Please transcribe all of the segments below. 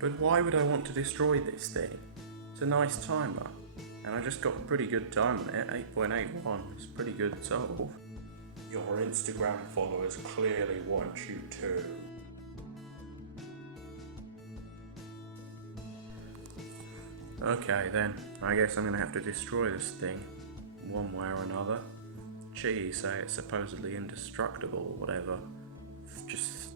But why would I want to destroy this thing? It's a nice timer, and I just got a pretty good time on it, 8.81, it's pretty good solve. Your Instagram followers clearly want you to. Okay then, I guess I'm gonna have to destroy this thing, one way or another. QiYi say it's supposedly indestructible or whatever. Just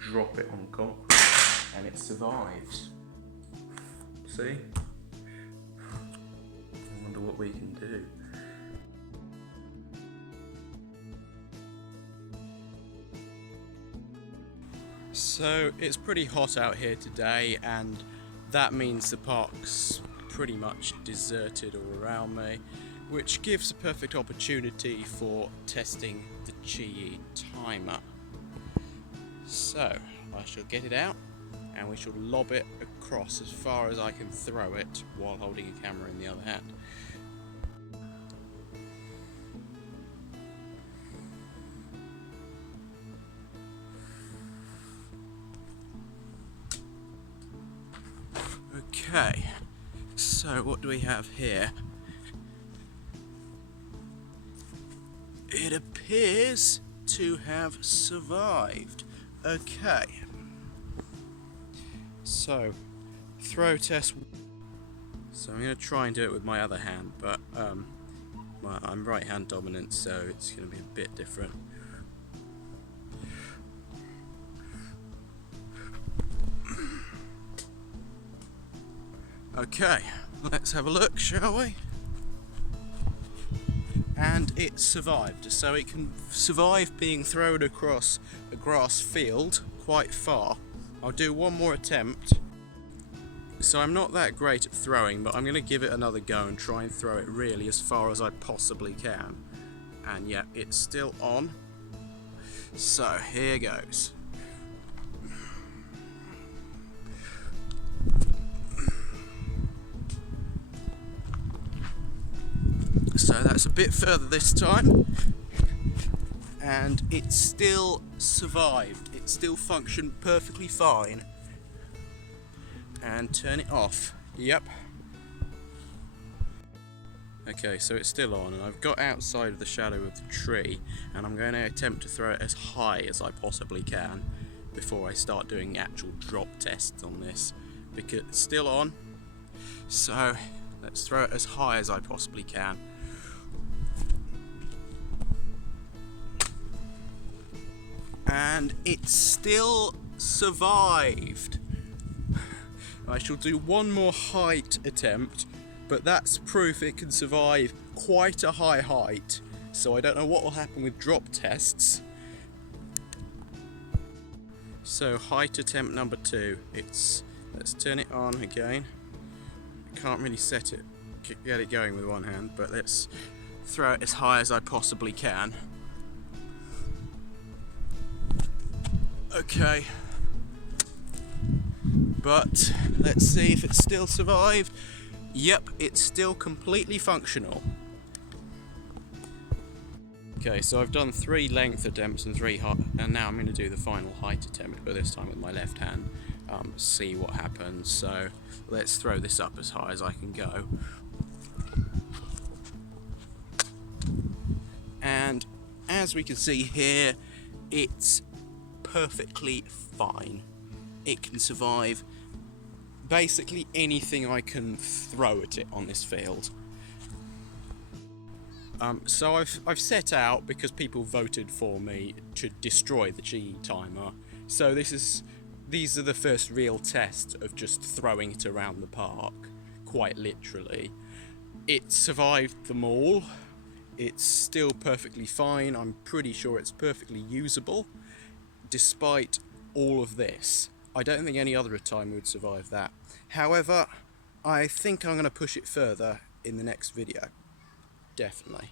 drop it on concrete and it survives. See? I wonder what we can do. So it's pretty hot out here today, and that means the park's pretty much deserted all around me, which gives a perfect opportunity for testing the QiYi Timer. So I shall get it out and we shall lob it across as far as I can throw it while holding a camera in the other hand. Okay, so what do we have here? It appears to have survived. Okay, so throw test. So I'm going to try and do it with my other hand, but I'm right hand dominant, so it's going to be a bit different. Okay, let's have a look, shall we? And it survived, so it can survive being thrown across a grass field quite far. I'll do one more attempt. So I'm not that great at throwing, but I'm going to give it another go and try and throw it really as far as I possibly can. And yeah, it's still on. So here goes. So that's a bit further this time, and it still survived. It still functioned perfectly fine. And turn it off. Yep. Okay, so it's still on, and I've got outside of the shadow of the tree, and I'm going to attempt to throw it as high as I possibly can before I start doing actual drop tests on this, because it's still on. So let's throw it as high as I possibly can. And it still survived. I shall do one more height attempt, but that's proof it can survive quite a high height, so I don't know what will happen with drop tests. So height attempt number 2. Let's turn it on again. I can't really get it going with one hand, but let's throw it as high as I possibly can. Okay, but let's see if it still survived. Yep, it's still completely functional. Okay, so I've done 3 length attempts and 3 height, and now I'm going to do the final height attempt, but this time with my left hand. See what happens. So let's throw this up as high as I can go. And as we can see here, it's perfectly fine. It can survive basically anything I can throw at it on this field. So I've set out, because people voted for me, to destroy the QiYi Timer. So these are the first real tests of just throwing it around the park, quite literally. It survived them all. It's still perfectly fine. I'm pretty sure it's perfectly usable, despite all of this. I don't think any other timer would survive that. However, I think I'm going to push it further in the next video. Definitely.